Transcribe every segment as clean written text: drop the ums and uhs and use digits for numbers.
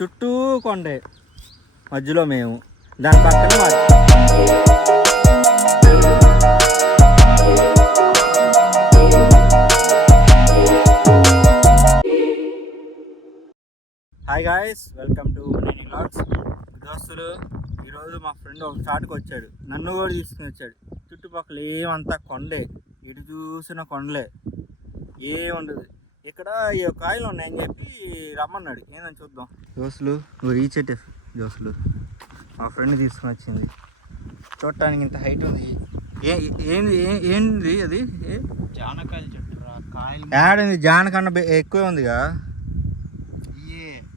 చుట్టూ కొండే, మధ్యలో మేము, దాని పక్కన హాయ్ గాయ్స్, వెల్కమ్ టు నేని వ్లాగ్స్. దోస్తులు, ఈరోజు మా ఫ్రెండ్ ఒక చాటుకు వచ్చాడు, నన్ను కూడా తీసుకుని వచ్చాడు. చుట్టుపక్కల ఏమంతా కొండే, ఇటు చూసిన కొండలే, ఏముండదు. ఇక్కడ ఈ కాయలు ఉన్నాయని చెప్పి రమ్మన్నాడు, ఏందని చూద్దాం. దోస్తులు, ఈ చెట్టు దోస్తులు మా ఫ్రెండ్ తీసుకుని వచ్చింది. చూడటానికి ఇంత హైట్ ఉంది. ఏంది అది? జానకాయల చెట్టు కాయలు ఏడంది, జానకన్నా ఎక్కువ ఉందిగా.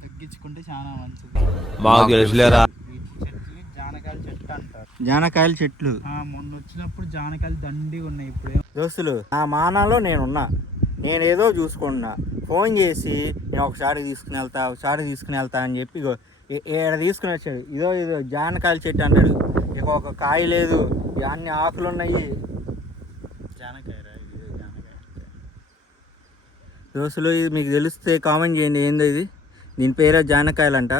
తగ్గించుకుంటే చాలా మంచిది. జానకాయల చెట్టు అంటారు. జానకాయల చెట్లు మొన్న వచ్చినప్పుడు జానకాయలు దండి ఉన్నాయి. ఇప్పుడు దోస్తులు, నా మానాలో నేనున్నా, నేనేదో చూసుకున్నా. ఫోన్ చేసి నేను ఒకసారి తీసుకుని వెళ్తా అని చెప్పి ఏడ తీసుకుని వచ్చాడు. ఇదో జానకాయల చెట్టు అన్నాడు. ఇక ఒక కాయ లేదు, అన్ని ఆకులు ఉన్నాయి. జానకాయ దోస్తులు, ఇది మీకు తెలిస్తే కామెంట్ చేయండి. ఏందో ఇది, దీని పేరే జానకాయలంట.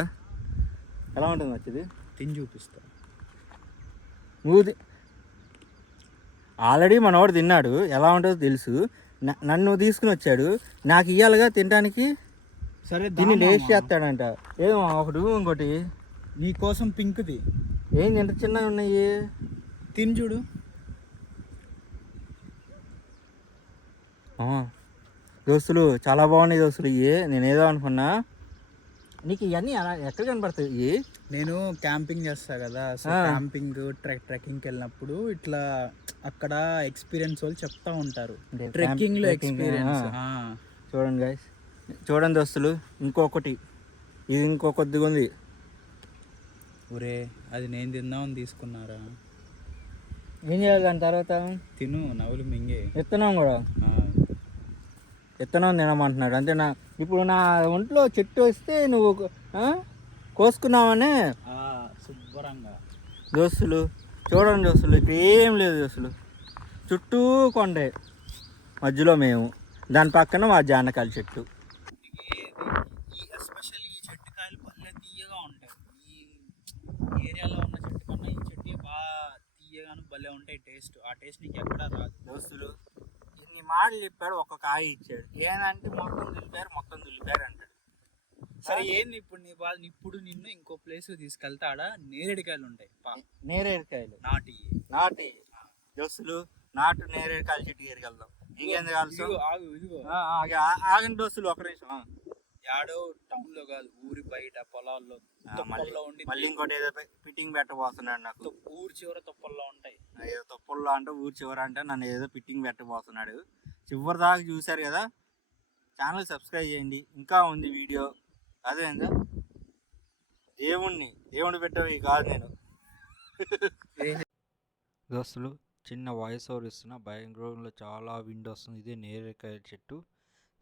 ఎలా ఉంటుంది వచ్చేది? తిని చూపిస్తా. ఆల్రెడీ మనవాడు తిన్నాడు, ఎలా ఉంటుందో తెలుసు. నన్ను తీసుకుని వచ్చాడు, నాకు ఇయ్యాలిగా తినడానికి. సరే, దీన్ని టేస్ట్ చేస్తాడంట. ఏమో ఒకటి, ఇంకోటి నీకోసం పింక్ది. ఏంది ఎంత చిన్నగా ఉన్నాయి, తిని చూడు. దోస్తులు చాలా బాగున్నాయి దోస్తులు. ఇవి నేనేదో అనుకున్నా, నీకు ఇవన్నీ ఎక్కడ కనపడతాయి? నేను క్యాంపింగ్ చేస్తా కదా, సో క్యాంపింగ్ ట్రెక్కింగ్కి వెళ్ళినప్పుడు ఇట్లా అక్కడ ఎక్స్పీరియన్స్ వాళ్ళు చెప్తా ఉంటారు, ట్రెక్కింగ్ లో ఎక్స్పీరియన్స్. చూడండి గైస్, చూడండి దోస్తులు, ఇది ఇంకొద్దిగా ఉంది. ఒరే, అది నేను తిందామని తీసుకున్నారా? ఏం చేయాలి దాని తర్వాత? తిను, నవ్వులు మింగే. విత్తనం తినమంటున్నాడు అంతేనా? ఇప్పుడు నా ఒంట్లో చెట్టు వస్తే నువ్వు కోసుకున్నావనే శుభ్రంగా. దోస్తులు చూడండి దోస్తులు, ఇక్కడ ఏం లేదు దోస్తులు, చుట్టూ కొండే, మధ్యలో మేము, దాని పక్కన మా జానకాయల చెట్టు. ఎస్పెషల్లీ ఈ చెట్టు కాయలు భలే తీయగా ఉంటాయి. ఈ ఏరియాలో ఉన్న చెట్టు కన్నా ఈ చెట్టు బాగా తీయగాను భలే ఉంటాయి. ఆ టేస్ట్ నీకు ఎక్కడా రాదు. దోస్తులు, ఇన్ని మాటలు చెప్పాడు, ఒక కాయ ఇచ్చాడు. ఏంటంటే మొత్తం దులిపారు అంటాడు. సరే, ఏంది ఇప్పుడు నీ బాధ? ఇప్పుడు నిన్ను ఇంకో ప్లేస్ తీసుకెళ్తాడా? నేరేడుకాయలు ఉంటాయి. నేరేడుకాయలు నాటి దోస్తులు, నాటు నేరేడుకాయల చెట్టు ఎరికెళ్దాం. ఇంకేంది కాదు, ఆగండి దోస్తులు, ఒక నిమిషం. యాడో టౌన్ లో కాదు, ఊరి బయట పొలాల్లో మళ్ళీ ఇంకోటి ఏదో ఫిట్టింగ్ పెట్టబోతున్నాడు నాకు. ఊరి చివర తుప్పల్లో ఉంటాయి. ఏదో తుప్పల్లో అంటే ఊరి చివర అంటే నన్ను ఏదో ఫిట్టింగ్ పెట్టబోతున్నాడు. చివరి దాకా చూశారు కదా, ఛానల్ సబ్స్క్రైబ్ చేయండి. ఇంకా ఉంది వీడియో. అదేందా దేవుడు పెట్టవి కాదు నేను. దోస్తులు, చిన్న వాయిస్ ఓవర్ ఇస్తున్నా. బ్యాక్గ్రౌండ్లో చాలా విండ్ వస్తుంది. ఇదే నేరేడుకాయ చెట్టు.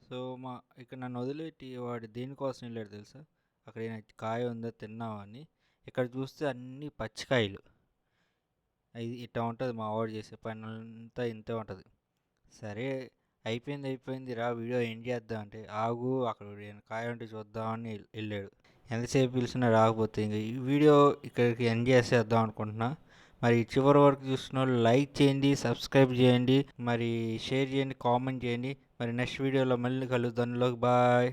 సో ఇక్కడ నన్ను వదిలేటి వాడు దేనికోసం వెళ్ళాడు తెలుసా? అక్కడ కాయ ఉందో తిన్నామని. ఇక్కడ చూస్తే అన్ని పచ్చికాయలు. ఇది ఇట్లా ఉంటుంది, మా వాడు చేసే పని అంతా ఇంతే ఉంటుంది. సరే, అయిపోయింది రా, వీడియో ఎండ్ చేద్దాం అంటే, ఆగు, అక్కడ కాయ ఉంటే చూద్దామని వెళ్ళాడు. ఎంతసేపు పిలిచినా రాకపోతే ఇంక ఈ వీడియో ఇక్కడికి ఎండ్ చేసేద్దాం అనుకుంటున్నా. మరి చివరి వరకు చూసిన వాళ్ళు లైక్ చేయండి, సబ్స్క్రైబ్ చేయండి, మరి షేర్ చేయండి, కామెంట్ చేయండి. మరి నెక్స్ట్ వీడియోలో మళ్ళీ కలుద్దాం. బాయ్.